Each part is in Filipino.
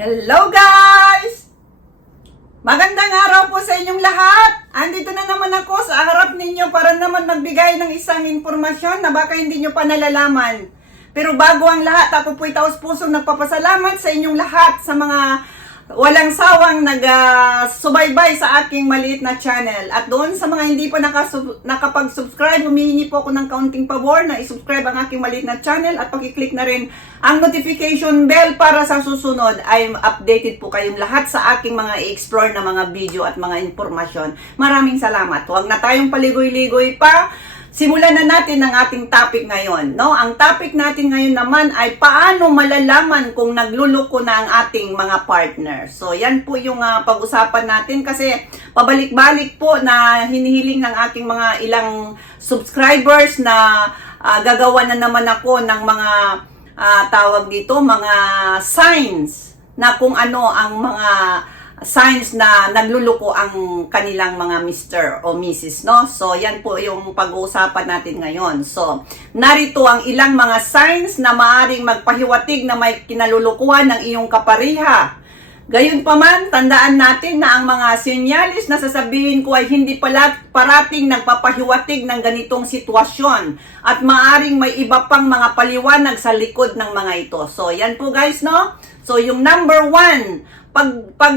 Hello guys! Magandang araw po sa inyong lahat! Andito na naman ako sa harap ninyo para naman magbigay ng isang informasyon na baka hindi nyo pa nalalaman. Pero bago ang lahat, ako po'y taos puso nagpapasalamat sa inyong lahat sa mga walang sawang nag-subaybay sa aking maliit na channel. At doon sa mga hindi pa nakapag-subscribe, humihingi po ako ng kaunting pabor na isubscribe ang aking maliit na channel at pakiclick na rin ang notification bell para sa susunod ay updated po kayong lahat sa aking mga i-explore na mga video at mga informasyon. Maraming salamat. Huwag na tayong paligoy-ligoy pa. Simulan na natin ang ating topic ngayon, no? Ang topic natin ngayon naman ay paano malalaman kung nagluluko na ang ating mga partner. So, yan po yung ah, pag-usapan natin kasi pabalik-balik po na hinihiling ng aking mga ilang subscribers na ah, gagawa na naman ako ng mga ah, tawag dito, mga signs na kung ano ang mga signs na nagluluko ang kanilang mga Mr. o Mrs. No? So, yan po yung pag-uusapan natin ngayon. So, narito ang ilang mga signs na maaring magpahiwatig na may kinalulukuhan ng iyong kapariha. Gayunpaman, tandaan natin na ang mga sinyalis na sasabihin ko ay hindi pala parating nagpapahiwatig ng ganitong sitwasyon at maaring may iba pang mga paliwanag sa likod ng mga ito. So, yan po guys, no? So, yung number one, pag, pag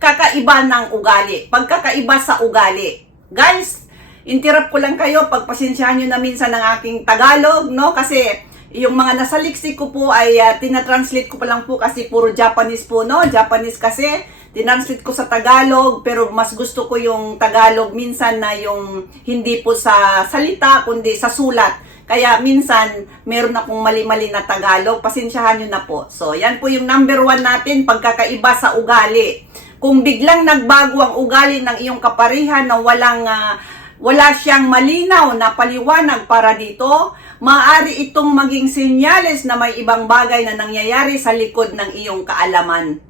kakaiba ng ugali, pagkakaiba sa ugali. Guys, interrupt ko lang kayo, pagpasensyahan nyo na minsan ng aking Tagalog, no? Kasi yung mga nasa liksik ko po ay uh, tinatranslate ko pa lang po kasi puro Japanese po, no? Japanese kasi, tinranslate ko sa Tagalog, pero mas gusto ko yung Tagalog minsan na yung hindi po sa salita, kundi sa sulat. Kaya minsan, meron akong mali-mali na Tagalog. Pasensyahan nyo na po. So, yan po yung number one natin, pagkakaiba sa ugali. Kung biglang nagbago ang ugali ng iyong kaparihan na walang, ah, wala siyang malinaw na paliwanag para dito, maaari itong maging senyales na may ibang bagay na nangyayari sa likod ng iyong kaalaman.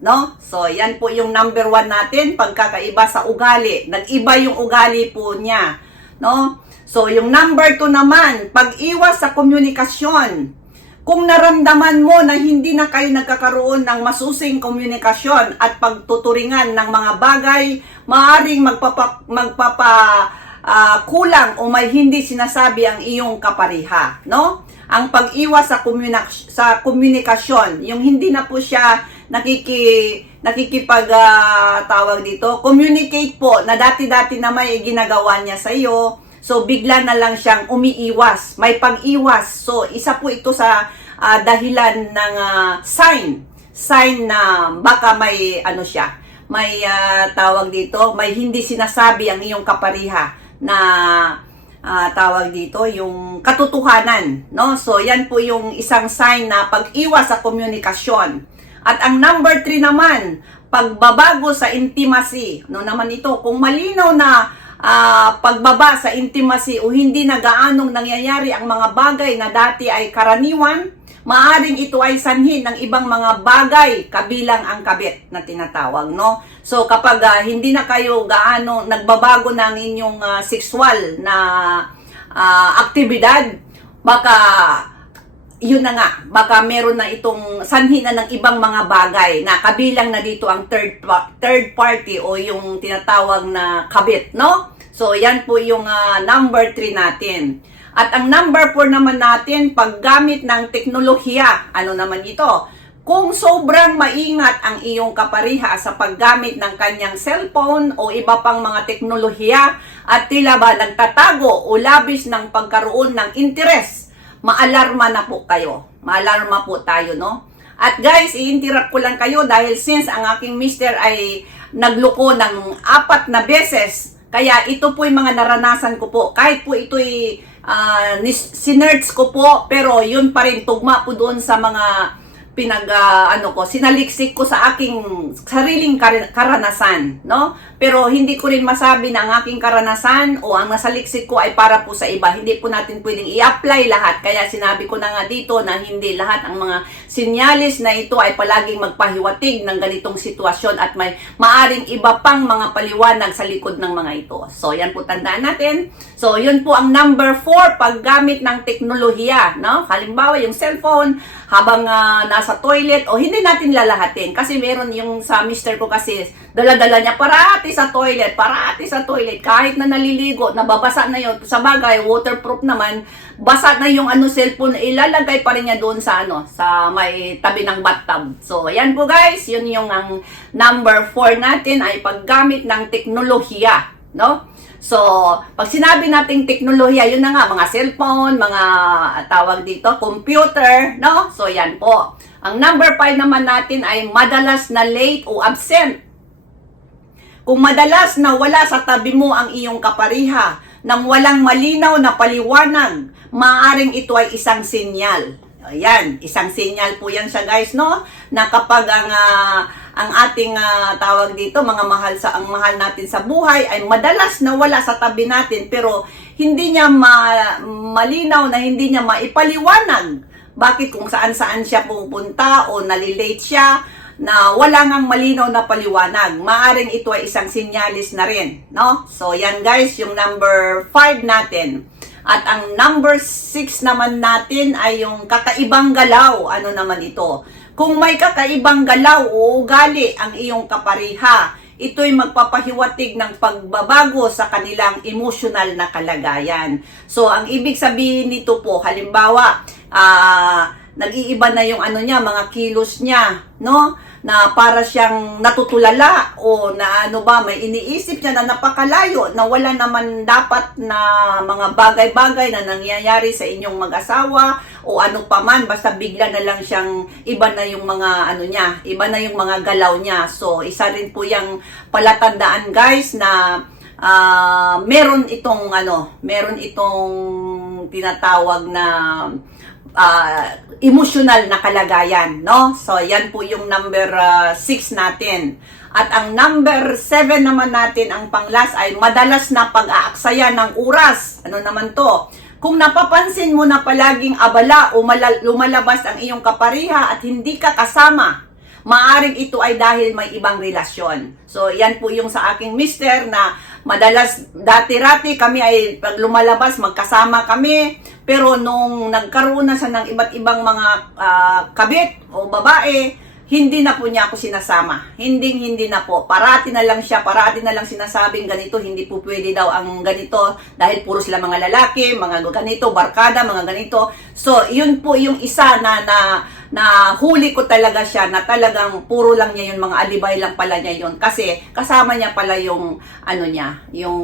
No? So, yan po yung number one natin, pagkakaiba sa ugali. Nag-iba yung ugali po niya. No? So, yung number two naman, pag-iwas sa komunikasyon. Kung naramdaman mo na hindi na kayo nagkakaroon ng masusing komunikasyon at pagtuturingan ng mga bagay, maaring magpapa, magpapa ah, kulang o may hindi sinasabi ang iyong kapariha, no? Ang pag-iwas sa komunik sa komunikasyon, yung hindi na po siya nakiki nakikipag ah, tawag dito, communicate po na dati-dati na may ginagawa niya sa iyo. So bigla na lang siyang umiiwas, may pag-iwas. So isa po ito sa ah, dahilan ng ah, sign, sign na baka may ano siya, may ah, tawag dito, may hindi sinasabi ang iyong kapariha na ah, tawag dito, yung katotohanan, no? So, yan po yung isang sign na pag-iwas sa komunikasyon. At ang number three naman, pagbabago sa intimacy. No naman ito, kung malinaw na ah, pagbaba sa intimacy o hindi na gaanong nangyayari ang mga bagay na dati ay karaniwan, maaring ito ay sanhin ng ibang mga bagay kabilang ang kabit na tinatawag, no? So kapag ah, hindi na kayo gaano nagbabago ng inyong ah, sexual na ah, aktibidad, baka yun na nga, baka meron na itong sanhi na ng ibang mga bagay na kabilang na dito ang third third party o yung tinatawag na kabit, no? So, yan po yung ah, number 3 natin. At ang number 4 naman natin, paggamit ng teknolohiya. Ano naman ito? Kung sobrang maingat ang iyong kapariha sa paggamit ng kanyang cellphone o iba pang mga teknolohiya at tila ba nagtatago o labis ng pagkaroon ng interes maalarma na po kayo. Maalarma po tayo, no? At guys, i-interrupt ko lang kayo dahil since ang aking mister ay nagluko ng apat na beses, kaya ito po yung mga naranasan ko po. Kahit po ito'y uh, sinerts ko po, pero yun pa rin tugma po doon sa mga pinag ah, ano ko sinaliksik ko sa aking sariling kar- karanasan no? Pero hindi ko rin masabi na ang aking karanasan o ang nasaliksik ko ay para po sa iba. Hindi po natin pwedeng i-apply lahat. Kaya sinabi ko na nga dito na hindi lahat ang mga sinyalis na ito ay palaging magpahiwatig ng ganitong sitwasyon at may maaring iba pang mga paliwanag sa likod ng mga ito. So yan po tandaan natin. So yun po ang number 4 paggamit ng teknolohiya no? Halimbawa yung cellphone habang ah, nasa sa toilet o hindi natin lalahatin kasi meron yung sa mister ko kasi dala-dala niya parati sa toilet, parati sa toilet kahit na naliligo, nababasa na yun. Sa bagay, waterproof naman, basa na yung ano cellphone, ilalagay pa rin niya doon sa ano, sa may tabi ng bathtub. So, ayan po guys, yun yung ang number 4 natin ay paggamit ng teknolohiya, no? So, pag sinabi nating teknolohiya, yun na nga, mga cellphone, mga tawag dito, computer, no? So, yan po. Ang number 5 naman natin ay madalas na late o absent. Kung madalas na wala sa tabi mo ang iyong kapariha, nang walang malinaw na paliwanag, maaring ito ay isang sinyal. Ayan, isang sinyal po yan siya guys, no? Na kapag ang ah, ang ating ah, tawag dito, mga mahal sa ang mahal natin sa buhay ay madalas na wala sa tabi natin pero hindi niya ma- malinaw na hindi niya maipaliwanag bakit kung saan-saan siya pupunta o nalilate siya na wala ngang malinaw na paliwanag. Maaring ito ay isang sinyalis na rin, no? So, yan guys, yung number 5 natin. At ang number 6 naman natin ay yung kakaibang galaw. Ano naman ito? Kung may kakaibang galaw o ugali ang iyong kapariha, ito'y magpapahiwatig ng pagbabago sa kanilang emotional na kalagayan. So, ang ibig sabihin nito po, halimbawa, ah, nag-iiba na yung ano niya, mga kilos niya, no? Na para siyang natutulala o na ano ba, may iniisip niya na napakalayo na wala naman dapat na mga bagay-bagay na nangyayari sa inyong mag-asawa o ano pa man, basta bigla na lang siyang iba na yung mga ano niya, iba na yung mga galaw niya. So, isa rin po yung palatandaan guys na ah, meron itong ano, meron itong tinatawag na ah, emotional na kalagayan, no? So, yan po yung number 6 natin. At ang number 7 naman natin, ang panglas ay madalas na pag-aaksaya ng oras. Ano naman to? Kung napapansin mo na palaging abala o mala- lumalabas ang iyong kapariha at hindi ka kasama, maaring ito ay dahil may ibang relasyon. So, yan po yung sa aking mister na madalas, dati-rati kami ay pag lumalabas, magkasama kami. Pero nung nagkaroon na siya ng iba't ibang mga ah, kabit o babae, hindi na po niya ako sinasama. Hindi, hindi na po. Parati na lang siya, parati na lang sinasabing ganito, hindi po pwede daw ang ganito dahil puro sila mga lalaki, mga ganito, barkada, mga ganito. So, yun po yung isa na, na, na huli ko talaga siya na talagang puro lang niya yun, mga alibay lang pala niya yun. Kasi kasama niya pala yung, ano niya, yung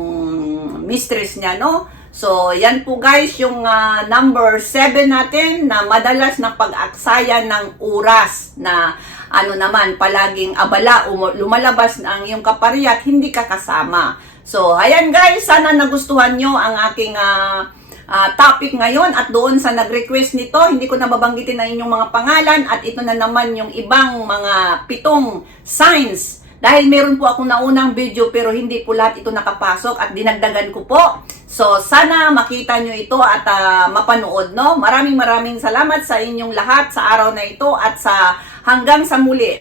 mistress niya, no? So, yan po guys, yung ah, number 7 natin na madalas na pag-aksaya ng oras na ano naman, palaging abala o lumalabas na ang iyong kapariya at hindi ka kasama. So, ayan guys, sana nagustuhan nyo ang aking ah, ah, topic ngayon at doon sa nag-request nito, hindi ko nababanggitin ang inyong mga pangalan at ito na naman yung ibang mga pitong signs dahil meron po akong naunang video pero hindi po lahat ito nakapasok at dinagdagan ko po. So sana makita nyo ito at ah, mapanood no. Maraming maraming salamat sa inyong lahat sa araw na ito at sa hanggang sa muli.